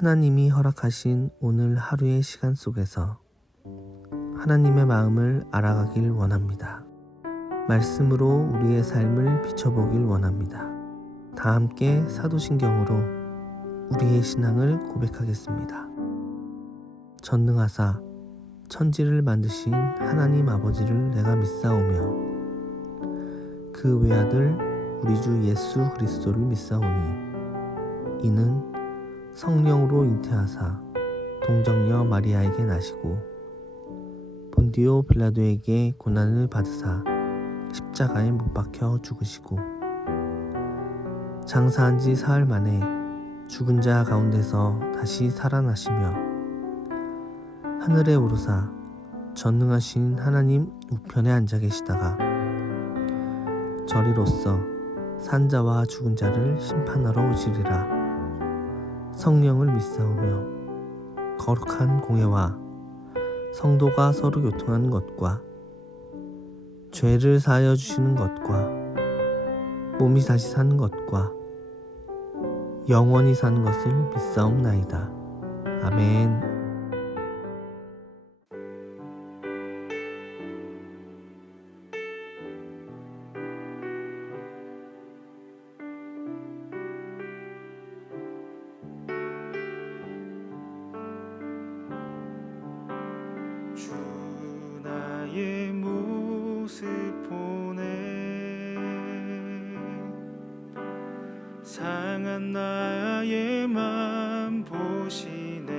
하나님이 허락하신 오늘 하루의 시간 속에서 하나님의 마음을 알아가길 원합니다. 말씀으로 우리의 삶을 비춰보길 원합니다. 다 함께 사도신경으로 우리의 신앙을 고백하겠습니다. 전능하사 천지를 만드신 하나님 아버지를 내가 믿사오며 그 외아들 우리 주 예수 그리스도를 믿사오니 이는 성령으로 잉태하사 동정녀 마리아에게 나시고 본디오 빌라도에게 고난을 받으사 십자가에 못 박혀 죽으시고 장사한 지 사흘 만에 죽은 자 가운데서 다시 살아나시며 하늘에 오르사 전능하신 하나님 우편에 앉아 계시다가 저리로서 산자와 죽은 자를 심판하러 오시리라. 성령을 믿사오며 거룩한 공회와 성도가 서로 교통하는 것과 죄를 사하여 주시는 것과 몸이 다시 사는 것과 영원히 사는 것을 믿사옵나이다. 아멘. 주 나의 모습 보내 상한 나의 맘 보시네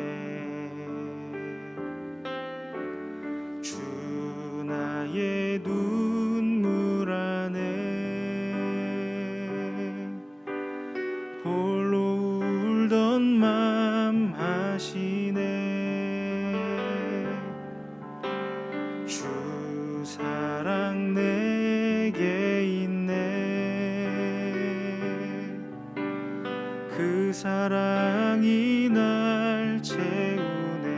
주 나의 눈물 안에 홀로 울던 맘 하시네 주 사랑 내게 있네 그 사랑이 날 채우네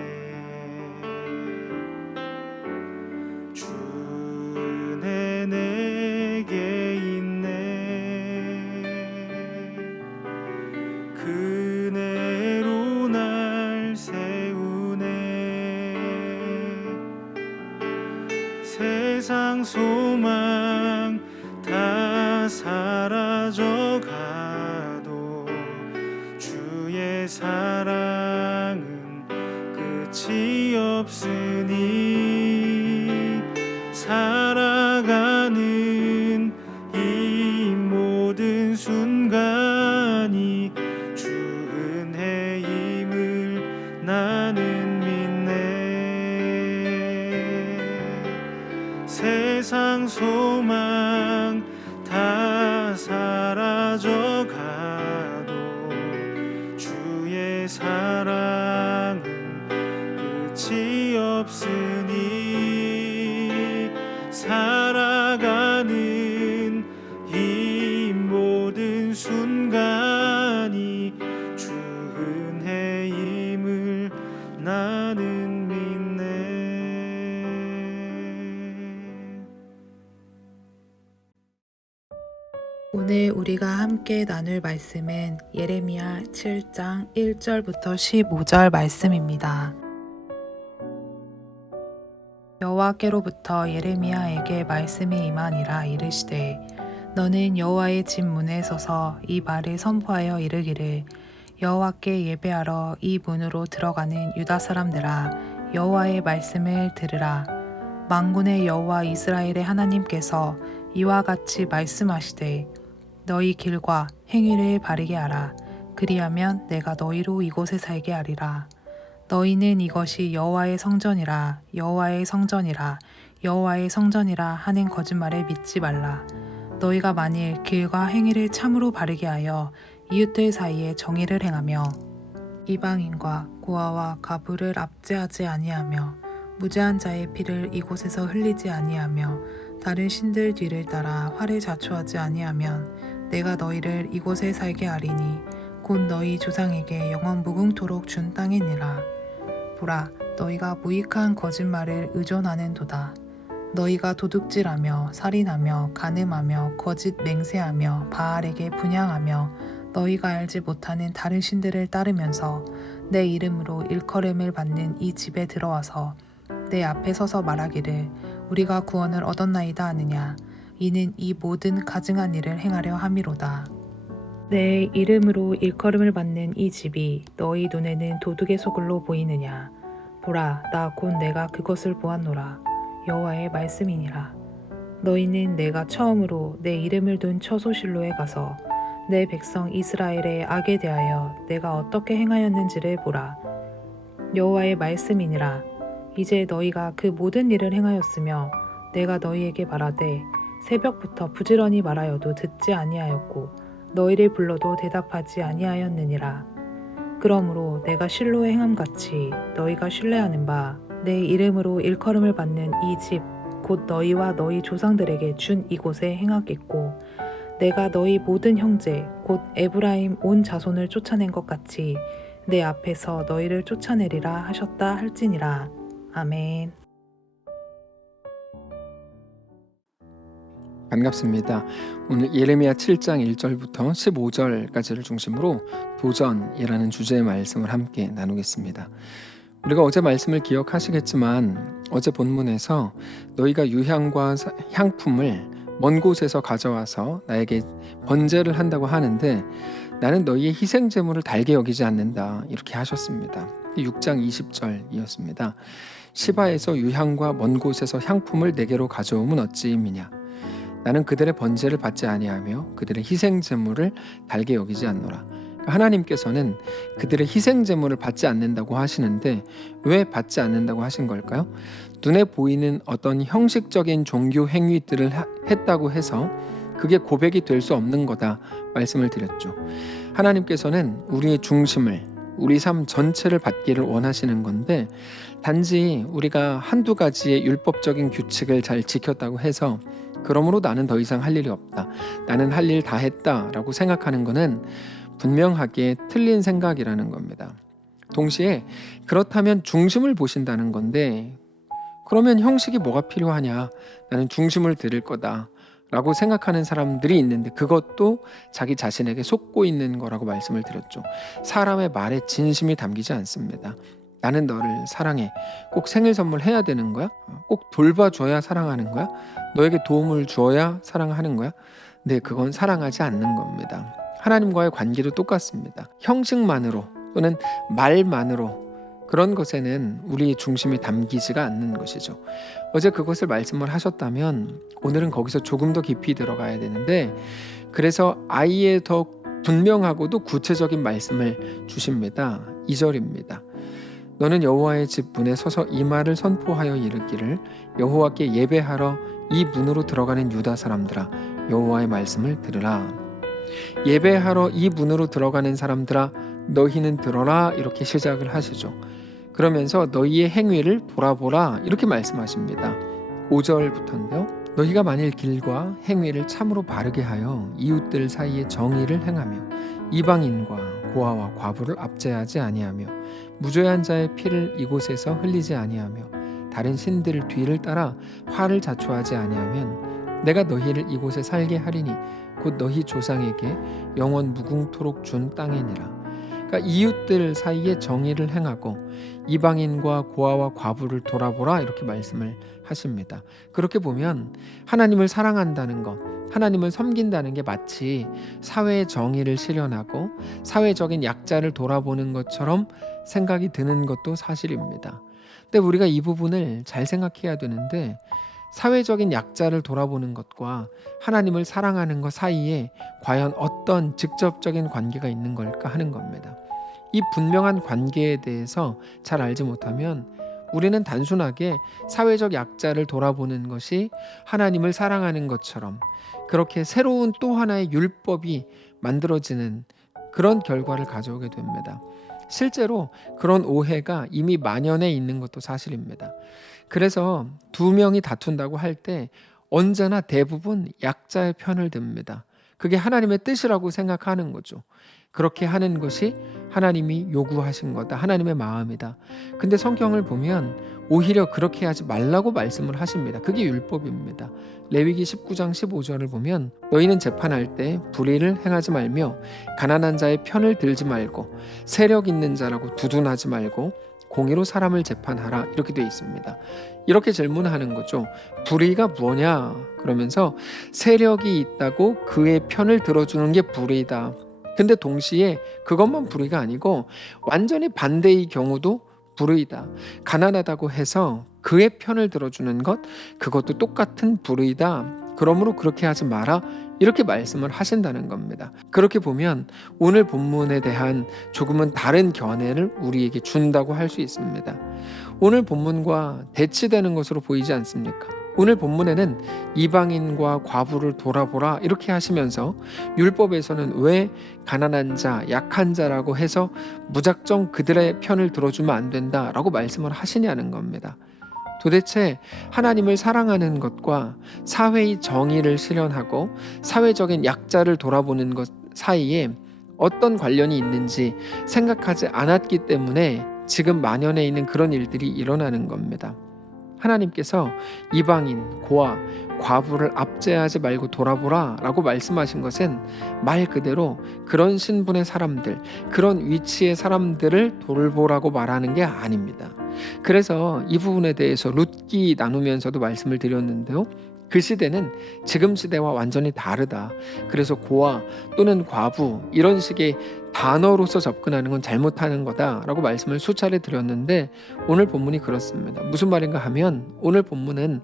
주 은혜 내게 있네 그 은혜로 날 세우네 세상 소망 다 사라져가도 주의 사랑은 끝이 없으니 살아가는 이 모든 순간이 주 은혜임을 나는 믿네 세상 소망 다 사라져가도 주의 사랑은 끝이 없으니 살아가는 이 모든 순간이 주 은혜임을 나는 믿네. 오늘 우리가 함께 나눌 말씀은 예레미야 7장 1절부터 15절 말씀입니다. 여호와께로부터 예레미야에게 말씀이 임하니라. 이르시되 너는 여호와의 집 문에 서서 이 말을 선포하여 이르기를 여호와께 예배하러 이 문으로 들어가는 유다 사람들아 여호와의 말씀을 들으라. 만군의 여호와 이스라엘의 하나님께서 이와 같이 말씀하시되 너희 길과 행위를 바르게 하라. 그리하면 내가 너희로 이곳에 살게 하리라. 너희는 이것이 여호와의 성전이라 여호와의 성전이라 여호와의 성전이라 하는 거짓말을 믿지 말라. 너희가 만일 길과 행위를 참으로 바르게 하여 이웃들 사이에 정의를 행하며 이방인과 고아와 가부를 압제하지 아니하며 무죄한 자의 피를 이곳에서 흘리지 아니하며 다른 신들 뒤를 따라 화를 자초하지 아니하면 내가 너희를 이곳에 살게 하리니 곧 너희 조상에게 영원 무궁토록 준 땅이니라. 보라, 너희가 무익한 거짓말을 의존하는도다. 너희가 도둑질하며 살인하며 간음하며 거짓 맹세하며 바알에게 분향하며 너희가 알지 못하는 다른 신들을 따르면서 내 이름으로 일컬음을 받는 이 집에 들어와서 내 앞에 서서 말하기를 우리가 구원을 얻었나이다 하느냐. 이는 이 모든 가증한 일을 행하려 함이로다. 내 이름으로 일컬음을 받는 이 집이 너희 눈에는 도둑의 소굴로 보이느냐. 보라, 나 곧 내가 그것을 보았노라. 여호와의 말씀이니라. 너희는 내가 처음으로 내 이름을 둔 처소실로에 가서 내 백성 이스라엘의 악에 대하여 내가 어떻게 행하였는지를 보라. 여호와의 말씀이니라. 이제 너희가 그 모든 일을 행하였으며 내가 너희에게 말하되 새벽부터 부지런히 말하여도 듣지 아니하였고 너희를 불러도 대답하지 아니하였느니라. 그러므로 내가 실로의 행함같이 너희가 신뢰하는 바 내 이름으로 일컬음을 받는 이 집 곧 너희와 너희 조상들에게 준 이곳에 행하겠고 내가 너희 모든 형제 곧 에브라임 온 자손을 쫓아낸 것 같이 내 앞에서 너희를 쫓아내리라 하셨다 할지니라. 아멘. 반갑습니다. 오늘 예레미야 7장 1절부터 15절까지를 중심으로 도전이라는 주제의 말씀을 함께 나누겠습니다. 우리가 어제 말씀을 기억하시겠지만 어제 본문에서 너희가 유향과 향품을 먼 곳에서 가져와서 나에게 번제를 한다고 하는데 나는 너희의 희생 제물을 달게 여기지 않는다 이렇게 하셨습니다. 6장 20절이었습니다. 시바에서 유향과 먼 곳에서 향품을 내게로 가져오면 어찌임이냐. 나는 그들의 번제를 받지 아니하며 그들의 희생 제물을 달게 여기지 않노라. 하나님께서는 그들의 희생 제물을 받지 않는다고 하시는데 왜 받지 않는다고 하신 걸까요? 눈에 보이는 어떤 형식적인 종교 행위들을 했다고 해서 그게 고백이 될 수 없는 거다 말씀을 드렸죠. 하나님께서는 우리의 중심을 우리 삶 전체를 받기를 원하시는 건데 단지 우리가 한두 가지의 율법적인 규칙을 잘 지켰다고 해서 그러므로 나는 더 이상 할 일이 없다. 나는 할 일 다 했다라고 생각하는 것은 분명하게 틀린 생각이라는 겁니다. 동시에 그렇다면 중심을 보신다는 건데 그러면 형식이 뭐가 필요하냐? 나는 중심을 드릴 거다. 라고 생각하는 사람들이 있는데 그것도 자기 자신에게 속고 있는 거라고 말씀을 드렸죠. 사람의 말에 진심이 담기지 않습니다. 나는 너를 사랑해. 꼭 생일 선물 해야 되는 거야? 꼭 돌봐줘야 사랑하는 거야? 너에게 도움을 주어야 사랑하는 거야? 네, 그건 사랑하지 않는 겁니다. 하나님과의 관계도 똑같습니다. 형식만으로 또는 말만으로 그런 것에는 우리의 중심이 담기지가 않는 것이죠. 어제 그것을 말씀을 하셨다면 오늘은 거기서 조금 더 깊이 들어가야 되는데 그래서 아예 더 분명하고도 구체적인 말씀을 주십니다. 2절입니다. 너는 여호와의 집 문에 서서 이 말을 선포하여 이르기를 여호와께 예배하러 이 문으로 들어가는 유다 사람들아 여호와의 말씀을 들으라. 예배하러 이 문으로 들어가는 사람들아 너희는 들어라 이렇게 시작을 하시죠. 그러면서 너희의 행위를 보라 이렇게 말씀하십니다. 5절부터인데요. 너희가 만일 길과 행위를 참으로 바르게 하여 이웃들 사이에 정의를 행하며 이방인과 고아와 과부를 압제하지 아니하며 무죄한 자의 피를 이곳에서 흘리지 아니하며 다른 신들을 뒤를 따라 화를 자초하지 아니하면 내가 너희를 이곳에 살게 하리니 곧 너희 조상에게 영원 무궁토록 준 땅이니라. 그러니까 이웃들 사이에 정의를 행하고 이방인과 고아와 과부를 돌아보라 이렇게 말씀을 하십니다. 그렇게 보면 하나님을 사랑한다는 것, 하나님을 섬긴다는 게 마치 사회의 정의를 실현하고 사회적인 약자를 돌아보는 것처럼 생각이 드는 것도 사실입니다. 근데 우리가 이 부분을 잘 생각해야 되는데 사회적인 약자를 돌아보는 것과 하나님을 사랑하는 것 사이에 과연 어떤 직접적인 관계가 있는 걸까 하는 겁니다. 이 분명한 관계에 대해서 잘 알지 못하면 우리는 단순하게 사회적 약자를 돌아보는 것이 하나님을 사랑하는 것처럼 그렇게 새로운 또 하나의 율법이 만들어지는 그런 결과를 가져오게 됩니다. 실제로 그런 오해가 이미 만연해 있는 것도 사실입니다. 그래서 두 명이 다툰다고 할 때 언제나 대부분 약자의 편을 듭니다. 그게 하나님의 뜻이라고 생각하는 거죠. 그렇게 하는 것이 하나님이 요구하신 거다. 하나님의 마음이다. 근데 성경을 보면 오히려 그렇게 하지 말라고 말씀을 하십니다. 그게 율법입니다. 레위기 19장 15절을 보면 너희는 재판할 때 불의를 행하지 말며 가난한 자의 편을 들지 말고 세력 있는 자라고 두둔하지 말고 공의로 사람을 재판하라. 이렇게 되어 있습니다. 이렇게 질문하는 거죠. 불의가 뭐냐? 그러면서 세력이 있다고 그의 편을 들어주는 게 불의다. 근데 동시에 그것만 불의가 아니고 완전히 반대의 경우도 불의다. 가난하다고 해서 그의 편을 들어주는 것, 그것도 똑같은 불의다. 그러므로 그렇게 하지 마라. 이렇게 말씀을 하신다는 겁니다. 그렇게 보면 오늘 본문에 대한 조금은 다른 견해를 우리에게 준다고 할 수 있습니다. 오늘 본문과 대치되는 것으로 보이지 않습니까? 오늘 본문에는 이방인과 과부를 돌아보라 이렇게 하시면서 율법에서는 왜 가난한 자, 약한 자라고 해서 무작정 그들의 편을 들어주면 안 된다라고 말씀을 하시냐는 겁니다. 도대체 하나님을 사랑하는 것과 사회의 정의를 실현하고 사회적인 약자를 돌아보는 것 사이에 어떤 관련이 있는지 생각하지 않았기 때문에 지금 만연해 있는 그런 일들이 일어나는 겁니다. 하나님께서 이방인, 고아, 과부를 압제하지 말고 돌아보라 라고 말씀하신 것은 말 그대로 그런 신분의 사람들, 그런 위치의 사람들을 돌보라고 말하는 게 아닙니다. 그래서 이 부분에 대해서 룻기 나누면서도 말씀을 드렸는데요. 그 시대는 지금 시대와 완전히 다르다. 그래서 고아 또는 과부 이런 식의 단어로서 접근하는 건 잘못하는 거다라고 말씀을 수차례 드렸는데 오늘 본문이 그렇습니다. 무슨 말인가 하면 오늘 본문은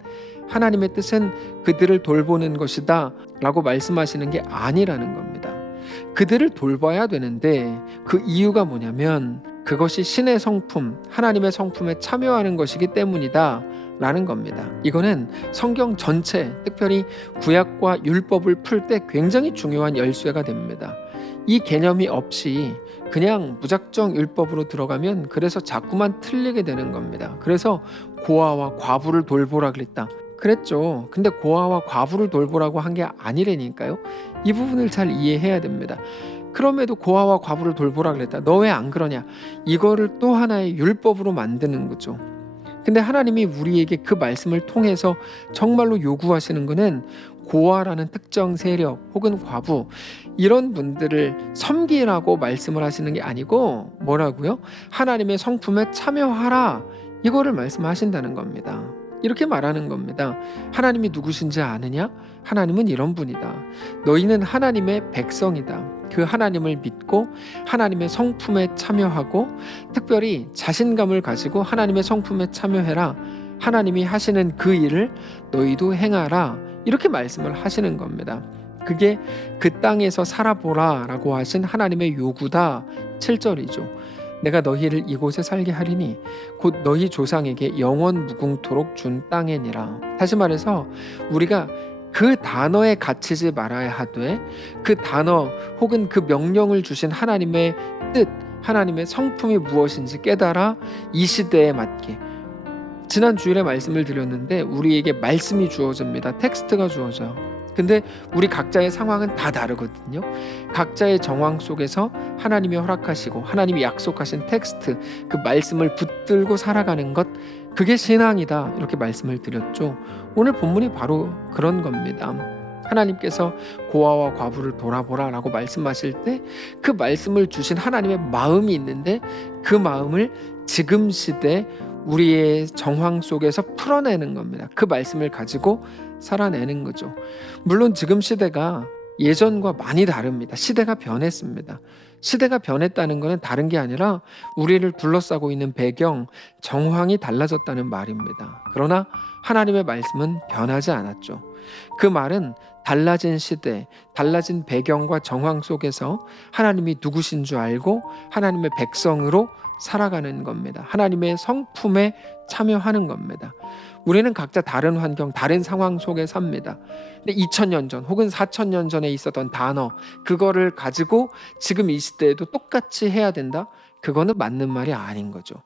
하나님의 뜻은 그들을 돌보는 것이다 라고 말씀하시는 게 아니라는 겁니다. 그들을 돌봐야 되는데 그 이유가 뭐냐면 그것이 신의 성품, 하나님의 성품에 참여하는 것이기 때문이다 라는 겁니다. 이거는 성경 전체, 특별히 구약과 율법을 풀 때 굉장히 중요한 열쇠가 됩니다. 이 개념이 없이 그냥 무작정 율법으로 들어가면 그래서 자꾸만 틀리게 되는 겁니다. 그래서 고아와 과부를 돌보라 그랬죠. 근데 고아와 과부를 돌보라고 한 게 아니라니까요. 이 부분을 잘 이해해야 됩니다. 그럼에도 고아와 과부를 돌보라 그랬다. 너 왜 안 그러냐? 이거를 또 하나의 율법으로 만드는 거죠. 근데 하나님이 우리에게 그 말씀을 통해서 정말로 요구하시는 것은 고아라는 특정 세력 혹은 과부 이런 분들을 섬기라고 말씀을 하시는 게 아니고 뭐라고요? 하나님의 성품에 참여하라 이거를 말씀하신다는 겁니다. 이렇게 말하는 겁니다. 하나님이 누구신지 아느냐? 하나님은 이런 분이다. 너희는 하나님의 백성이다. 그 하나님을 믿고 하나님의 성품에 참여하고 특별히 자신감을 가지고 하나님의 성품에 참여해라. 하나님이 하시는 그 일을 너희도 행하라. 이렇게 말씀을 하시는 겁니다. 그게 그 땅에서 살아보라 라고 하신 하나님의 요구다. 7절이죠. 내가 너희를 이곳에 살게 하리니 곧 너희 조상에게 영원 무궁토록 준 땅이니라. 다시 말해서 우리가 그 단어에 갇히지 말아야 하되 그 단어 혹은 그 명령을 주신 하나님의 뜻, 하나님의 성품이 무엇인지 깨달아 이 시대에 맞게 지난 주일에 말씀을 드렸는데 우리에게 말씀이 주어집니다. 텍스트가 주어져요. 근데 우리 각자의 상황은 다 다르거든요. 각자의 정황 속에서 하나님이 허락하시고 하나님이 약속하신 텍스트, 그 말씀을 붙들고 살아가는 것, 그게 신앙이다 이렇게 말씀을 드렸죠. 오늘 본문이 바로 그런 겁니다. 하나님께서 고아와 과부를 돌아보라 라고 말씀하실 때 그 말씀을 주신 하나님의 마음이 있는데 그 마음을 지금 시대 우리의 정황 속에서 풀어내는 겁니다. 그 말씀을 가지고 살아내는 거죠. 물론 지금 시대가 예전과 많이 다릅니다. 시대가 변했습니다. 시대가 변했다는 것은 다른 게 아니라 우리를 둘러싸고 있는 배경, 정황이 달라졌다는 말입니다. 그러나 하나님의 말씀은 변하지 않았죠. 그 말은 달라진 시대, 달라진 배경과 정황 속에서 하나님이 누구신 줄 알고 하나님의 백성으로 살아가는 겁니다. 하나님의 성품에 참여하는 겁니다. 우리는 각자 다른 환경, 다른 상황 속에 삽니다. 근데 2000년 전 혹은 4000년 전에 있었던 단어, 그거를 가지고 지금 이 시대에도 똑같이 해야 된다? 그거는 맞는 말이 아닌 거죠.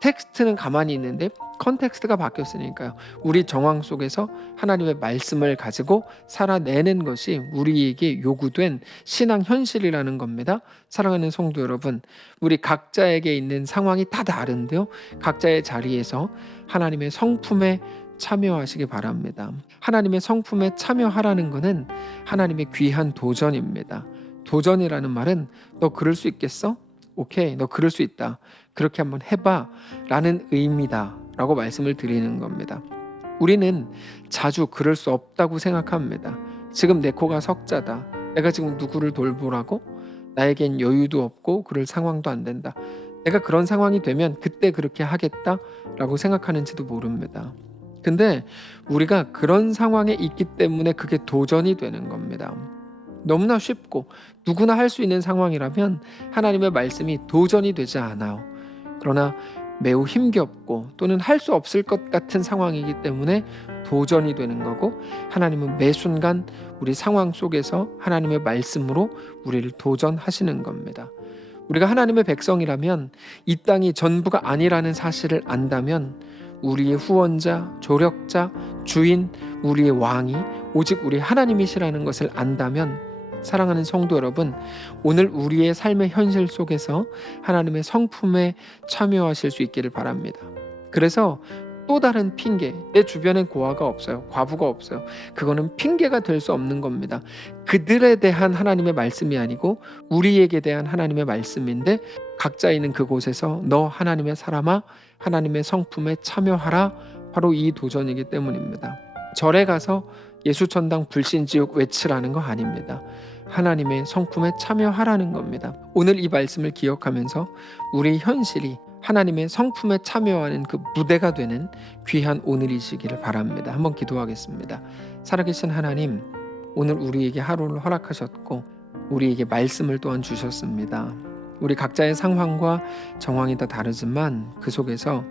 텍스트는 가만히 있는데 컨텍스트가 바뀌었으니까요. 우리 정황 속에서 하나님의 말씀을 가지고 살아내는 것이 우리에게 요구된 신앙 현실이라는 겁니다. 사랑하는 성도 여러분, 우리 각자에게 있는 상황이 다 다른데요. 각자의 자리에서 하나님의 성품에 참여하시기 바랍니다. 하나님의 성품에 참여하라는 것은 하나님의 귀한 도전입니다. 도전이라는 말은 너 그럴 수 있겠어? 오케이, 너 그럴 수 있다. 그렇게 한번 해봐 라는 의미다 라고 말씀을 드리는 겁니다. 우리는 자주 그럴 수 없다고 생각합니다. 지금 내 코가 석자다. 내가 지금 누구를 돌보라고? 나에겐 여유도 없고 그럴 상황도 안 된다. 내가 그런 상황이 되면 그때 그렇게 하겠다 라고 생각하는지도 모릅니다. 근데 우리가 그런 상황에 있기 때문에 그게 도전이 되는 겁니다. 너무나 쉽고 누구나 할 수 있는 상황이라면 하나님의 말씀이 도전이 되지 않아요. 그러나 매우 힘겹고 또는 할 수 없을 것 같은 상황이기 때문에 도전이 되는 거고, 하나님은 매 순간 우리 상황 속에서 하나님의 말씀으로 우리를 도전하시는 겁니다. 우리가 하나님의 백성이라면 이 땅이 전부가 아니라는 사실을 안다면 우리의 후원자, 조력자, 주인, 우리의 왕이 오직 우리 하나님이시라는 것을 안다면, 사랑하는 성도 여러분, 오늘 우리의 삶의 현실 속에서 하나님의 성품에 참여하실 수 있기를 바랍니다. 그래서 또 다른 핑계, 내 주변엔 고아가 없어요, 과부가 없어요, 그거는 핑계가 될 수 없는 겁니다. 그들에 대한 하나님의 말씀이 아니고 우리에게 대한 하나님의 말씀인데, 각자 있는 그곳에서 너 하나님의 사람아, 하나님의 성품에 참여하라, 바로 이 도전이기 때문입니다. 절에 가서 예수천당 불신지옥 외치라는 거 아닙니다. 하나님의 성품에 참여하라는 겁니다. 오늘 이 말씀을 기억하면서 우리 현실이 하나님의 성품에 참여하는 그 무대가 되는 귀한 오늘이시기를 바랍니다. 한번 기도하겠습니다. 살아계신 하나님, 오늘 우리에게 하루를 허락하셨고 우리에게 말씀을 또한 주셨습니다. 우리 각자의 상황과 정황이 다 다르지만 그 속에서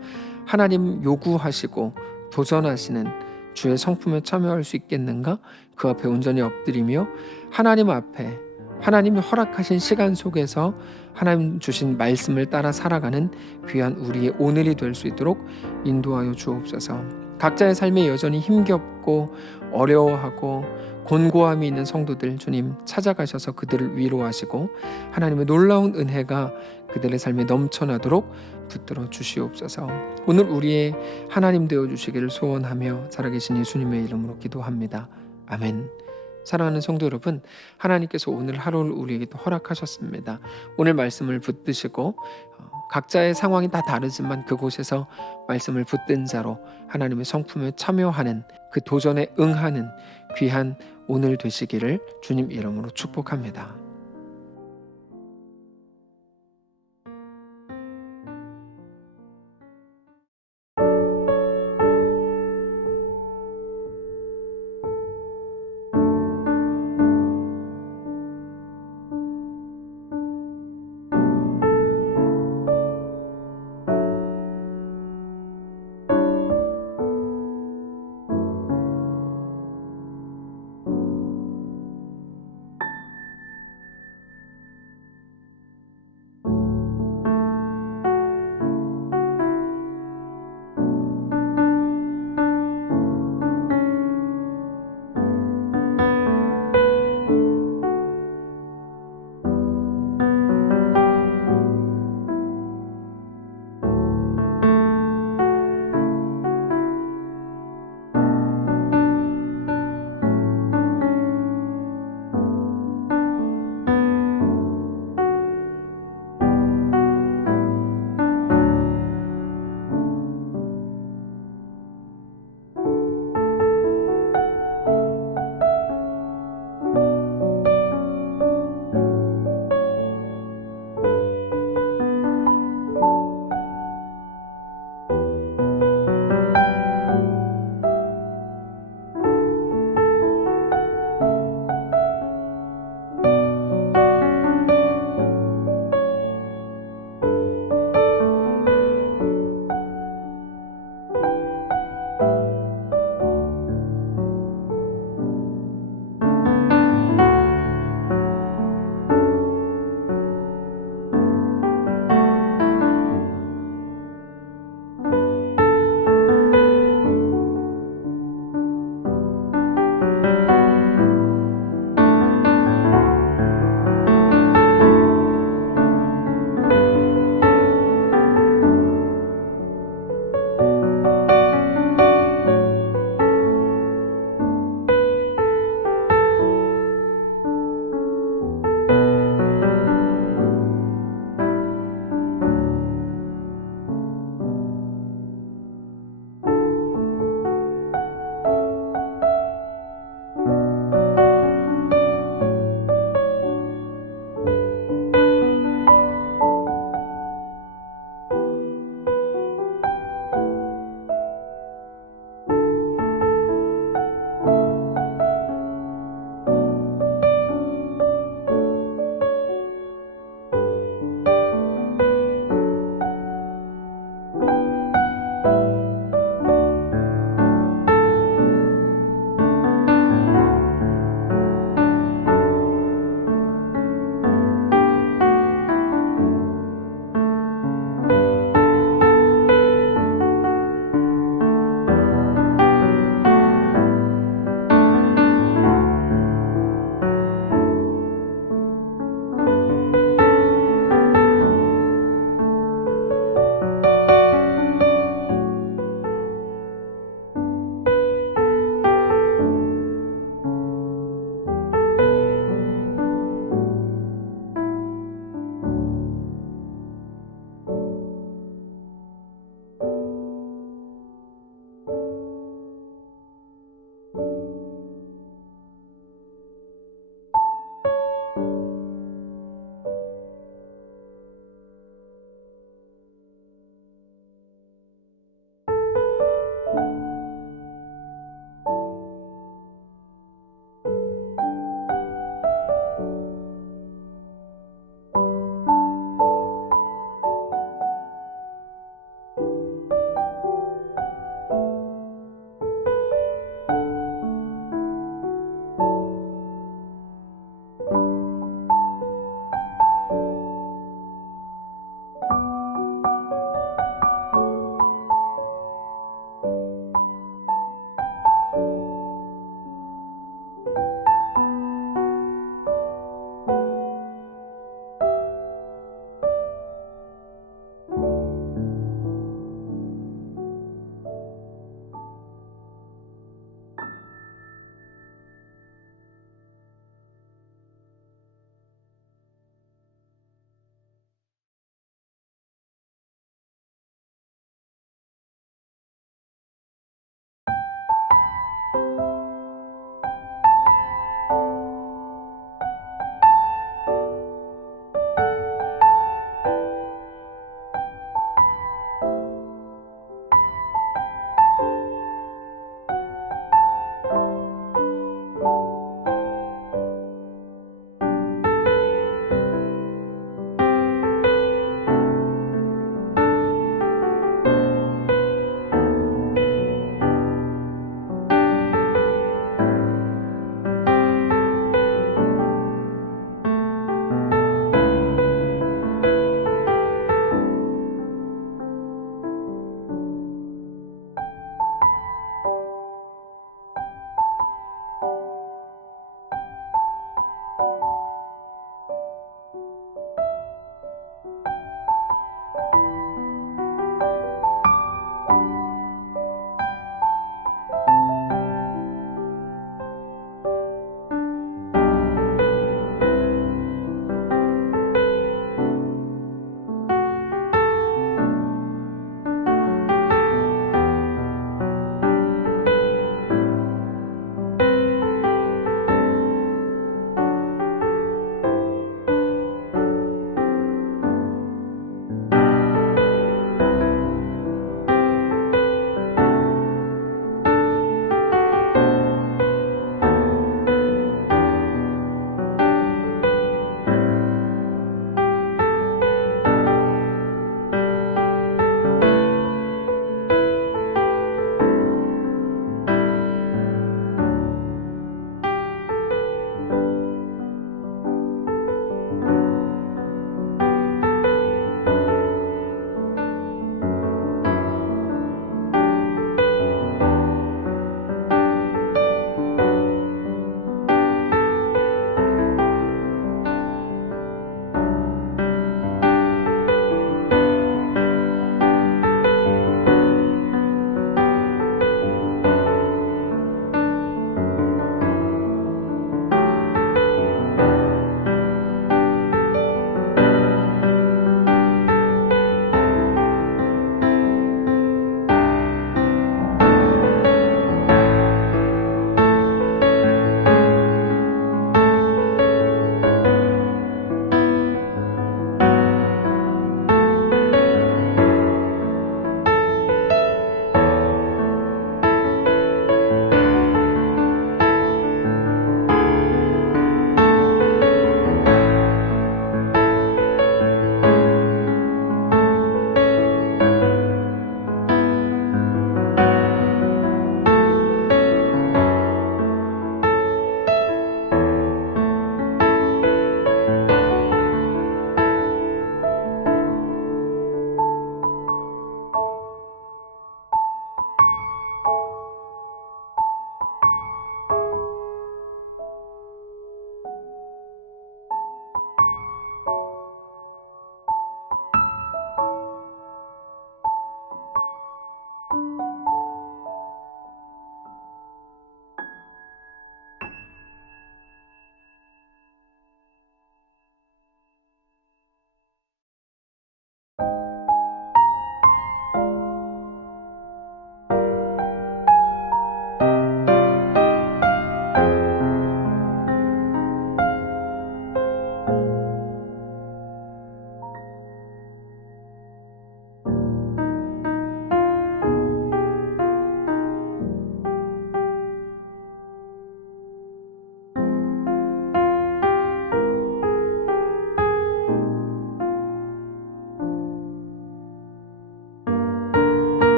하나님 요구하시고 도전하시는 주의 성품에 참여할 수 있겠는가? 그 앞에 온전히 엎드리며 하나님 앞에 하나님이 허락하신 시간 속에서 하나님 주신 말씀을 따라 살아가는 귀한 우리의 오늘이 될 수 있도록 인도하여 주옵소서. 각자의 삶에 여전히 힘겹고 어려워하고 곤고함이 있는 성도들, 주님 찾아가셔서 그들을 위로하시고 하나님의 놀라운 은혜가 그들의 삶에 넘쳐나도록 붙들어 주시옵소서. 오늘 우리의 하나님 되어 주시기를 소원하며 살아계신 예수님의 이름으로 기도합니다. 아멘. 사랑하는 성도 여러분, 하나님께서 오늘 하루를 우리에게 또 허락하셨습니다. 오늘 말씀을 붙드시고 각자의 상황이 다 다르지만 그곳에서 말씀을 붙든 자로 하나님의 성품에 참여하는, 그 도전에 응하는 귀한 오늘 되시기를 주님 이름으로 축복합니다.